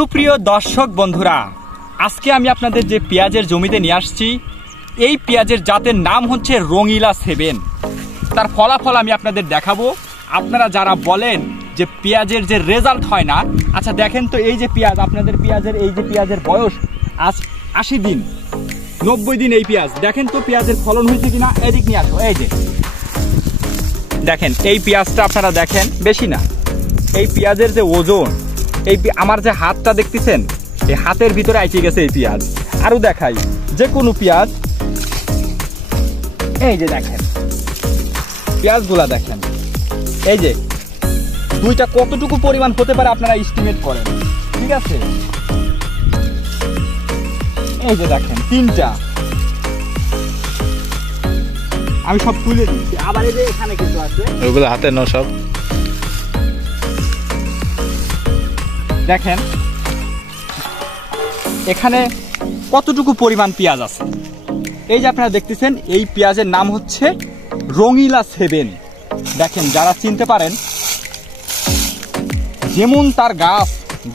সুপ্রিয় দর্শক বন্ধুরা, আজকে আমি আপনাদের যে পেঁয়াজের জমিতে নিয়ে আসছি, এই পেঁয়াজের জাতের নাম হচ্ছে রঙিলা 7। তার ফলাফল আমি আপনাদের দেখাবো। আপনারা যারা বলেন যে পেঁয়াজের যে রেজাল্ট হয় না, আচ্ছা দেখেন তো, এই যে পেঁয়াজ, আপনাদের পেঁয়াজের এই যে পেঁয়াজের বয়স আজ 80 দিন 90 দিন, এই পেঁয়াজ দেখেন তো পেঁয়াজের ফলন হয়েছে কিনা। এদিক নিয়ে আসো, এই যে দেখেন এই পেঁয়াজটা আপনারা দেখেন, বেশি না। এই পেঁয়াজের যে ওজন, এই আমার যে হাতটা দেখতেছেন, এই হাতের ভিতরে আইছে গেছে এই পেঁয়াজ। আরো দেখাই, যে কোনো পেঁয়াজ, এই যে দেখেন পেঁয়াজগুলা দেখেন, এই যে দুইটা কতটুকু পরিমাণ হতে পারে আপনারা এস্টিমেট করেন, ঠিক আছে। এই যে দেখেন তিনটা, আমি সব তুলে দিচ্ছি। আবার এই যে এখানে কিছু আছে, ওগুলো হাতে নাও সব। দেখেন এখানে কতটুকু পরিমাণ পেঁয়াজ আছে। এই যে আপনারা দেখতেছেন, এই পেঁয়াজের নাম হচ্ছে রঙিলা 7। দেখেন, যারা চিনতে পারেন, যেমন তার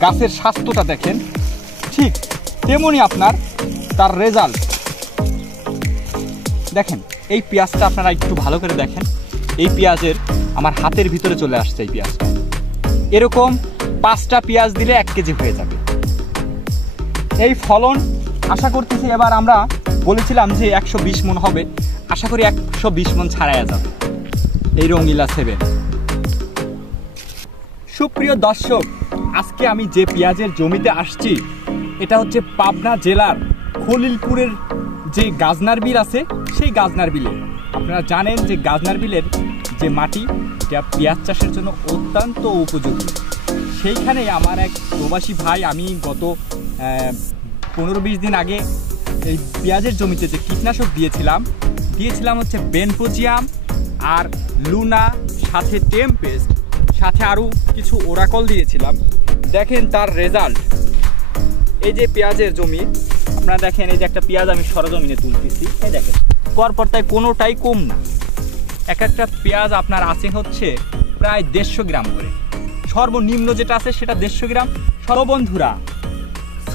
গাছের স্বাস্থ্যটা দেখেন, ঠিক তেমনি আপনার তার রেজাল্ট দেখেন। এই পেঁয়াজটা আপনারা একটু ভালো করে দেখেন, এই পেঁয়াজের আমার হাতের ভিতরে চলে আসছে এই পেঁয়াজটা। এরকম 5টা পেঁয়াজ দিলে 1 কেজি হয়ে যাবে। এই ফলন আশা করতেছি, এবার আমরা বলেছিলাম যে 120 মণ হবে, আশা করি 120 মণ ছাড়াইয়া যাবে এই রঙিলা 7। সুপ্রিয় দর্শক, আজকে আমি যে পেঁয়াজের জমিতে আসছি, এটা হচ্ছে পাবনা জেলার খলিলপুরের যে গাজনার বিল আছে, সেই গাজনার বিলে। আপনারা জানেন যে গাজনার বিলের যে মাটি, এটা পেঁয়াজ চাষের জন্য অত্যন্ত উপযোগী। সেইখানে আমার এক প্রবাসী ভাই, আমি গত 15-20 দিন আগে এই পেঁয়াজের জমিতে যে কীটনাশক দিয়েছিলাম হচ্ছে বেনপোজিয়াম আর লুনা, সাথে টেম্পেস্ট, সাথে আরও কিছু ওরাকল দিয়েছিলাম। দেখেন তার রেজাল্ট। এই যে পেঁয়াজের জমি আপনারা দেখেন, এই যে একটা পেঁয়াজ আমি সরজমিনে তুলতেছি, এই দেখেন করপর্তায় কোনোটাই কম না। এক একটা পেঁয়াজ আপনার আছে হচ্ছে প্রায় 150 গ্রাম করে, সর্বনিম্ন যেটা আছে সেটা 150 গ্রাম। সর্ববন্ধুরা,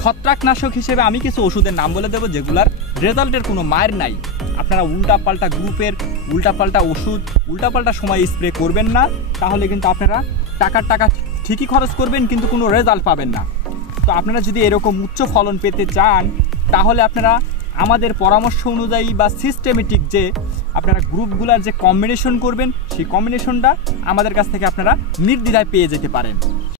ছত্রাকনাশক হিসেবে আমি কিছু ওষুধের নাম বলে দেবো, যেগুলার রেজাল্টের কোনো মার নাই। আপনারা উল্টাপাল্টা গ্রুপের উল্টাপাল্টা ওষুধ উল্টাপাল্টা সময় স্প্রে করবেন না, তাহলে কিন্তু আপনারা টাকা ঠিকই খরচ করবেন, কিন্তু কোনো রেজাল্ট পাবেন না। তো আপনারা যদি এরকম উচ্চ ফলন পেতে চান, তাহলে আপনারা আমাদের পরামর্শ অনুযায়ী বা সিস্টেমেটিক যে আপনারা গ্রুপগুলার যে কম্বিনেশন করবেন, সেই কম্বিনেশনটা আমাদের কাছ থেকে আপনারা নির্দ্বিধায় পেয়ে যেতে পারেন।